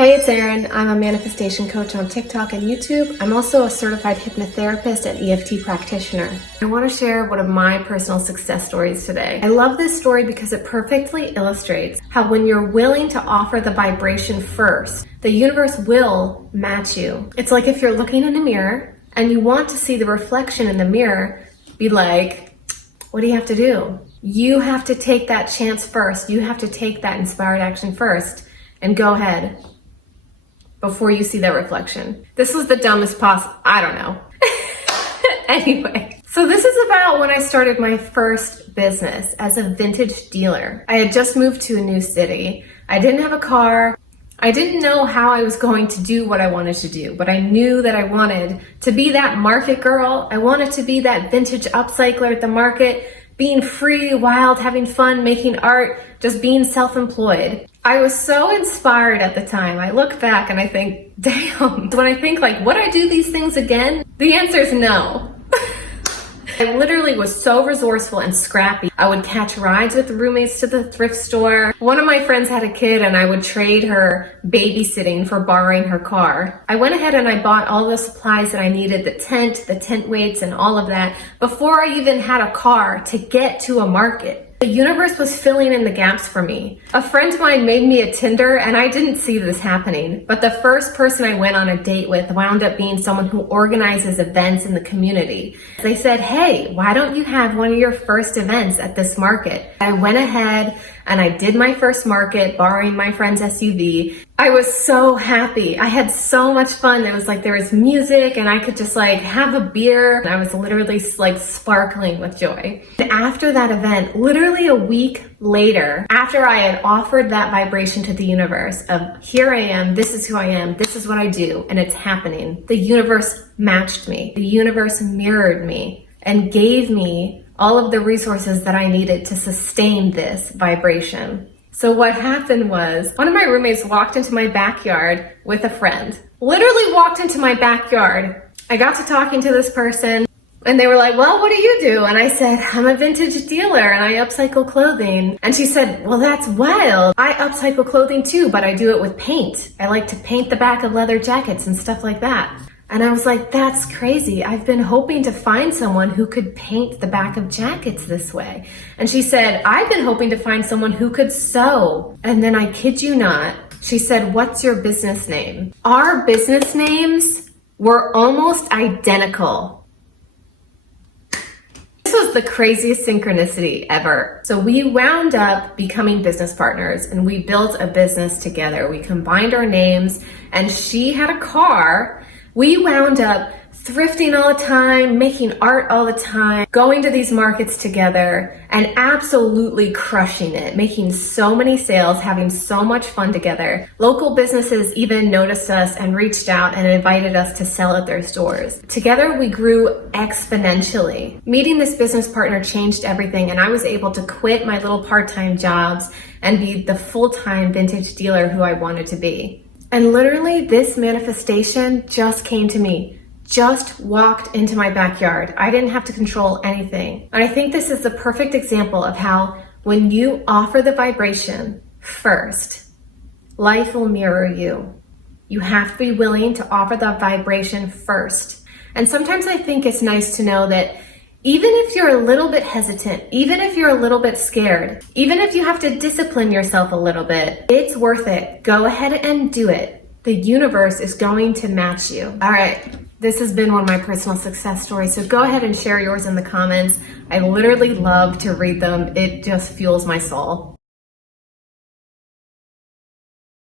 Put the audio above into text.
Hey, it's Erin. I'm a manifestation coach on TikTok and YouTube. I'm also a certified hypnotherapist and EFT practitioner. I want to share one of my personal success stories today. I love this story because it perfectly illustrates how when you're willing to offer the vibration first, the universe will match you. It's like if you're looking in a mirror and you want to see the reflection in the mirror, be like, what do you have to do? You have to take that chance first. You have to take that inspired action first and go ahead before you see that reflection. This was the dumbest I don't know. Anyway, so this is about when I started my first business as a vintage dealer. I had just moved to a new city. I didn't have a car. I didn't know how I was going to do what I wanted to do, but I knew that I wanted to be that market girl. I wanted to be that vintage upcycler at the market, being free, wild, having fun, making art, just being self-employed. I was so inspired at the time. I look back and I think, damn, when I think like, would I do these things again? The answer is no. I literally was so resourceful and scrappy. I would catch rides with roommates to the thrift store. One of my friends had a kid and I would trade her babysitting for borrowing her car. I went ahead and I bought all the supplies that I needed, the tent weights and all of that, before I even had a car to get to a market. The universe was filling in the gaps for me. A friend of mine made me a Tinder and I didn't see this happening, but the first person I went on a date with wound up being someone who organizes events in the community. They said, hey, why don't you have one of your first events at this market? I went ahead and I did my first market, borrowing my friend's SUV. I was so happy. I had so much fun. It was like there was music and I could just like have a beer. I was literally like sparkling with joy. And after that event, literally a week later, after I had offered that vibration to the universe of here I am, this is who I am, this is what I do, and it's happening. The universe matched me. The universe mirrored me and gave me all of the resources that I needed to sustain this vibration. So what happened was one of my roommates walked into my backyard with a friend. Literally walked into my backyard. I got to talking to this person and they were like, well, what do you do? And I said, I'm a vintage dealer and I upcycle clothing. And she said, well, that's wild. I upcycle clothing too, but I do it with paint. I like to paint the back of leather jackets and stuff like that. And I was like, that's crazy. I've been hoping to find someone who could paint the back of jackets this way. And she said, I've been hoping to find someone who could sew. And then I kid you not, she said, what's your business name? Our business names were almost identical. This was the craziest synchronicity ever. So we wound up becoming business partners and we built a business together. We combined our names and she had a car. We wound up thrifting all the time, making art all the time, going to these markets together and absolutely crushing it, making so many sales, having so much fun together. Local businesses even noticed us and reached out and invited us to sell at their stores. Together, we grew exponentially. Meeting this business partner changed everything and I was able to quit my little part-time jobs and be the full-time vintage dealer who I wanted to be. And literally this manifestation just came to me, just walked into my backyard. I didn't have to control anything. And I think this is the perfect example of how when you offer the vibration first, life will mirror you. You have to be willing to offer the vibration first. And sometimes I think it's nice to know that even if you're a little bit hesitant, even if you're a little bit scared, even if you have to discipline yourself a little bit, it's worth it. Go ahead and do it. The universe is going to match you. All right, this has been one of my personal success stories, so go ahead and share yours in the comments. I literally love to read them. It just fuels my soul.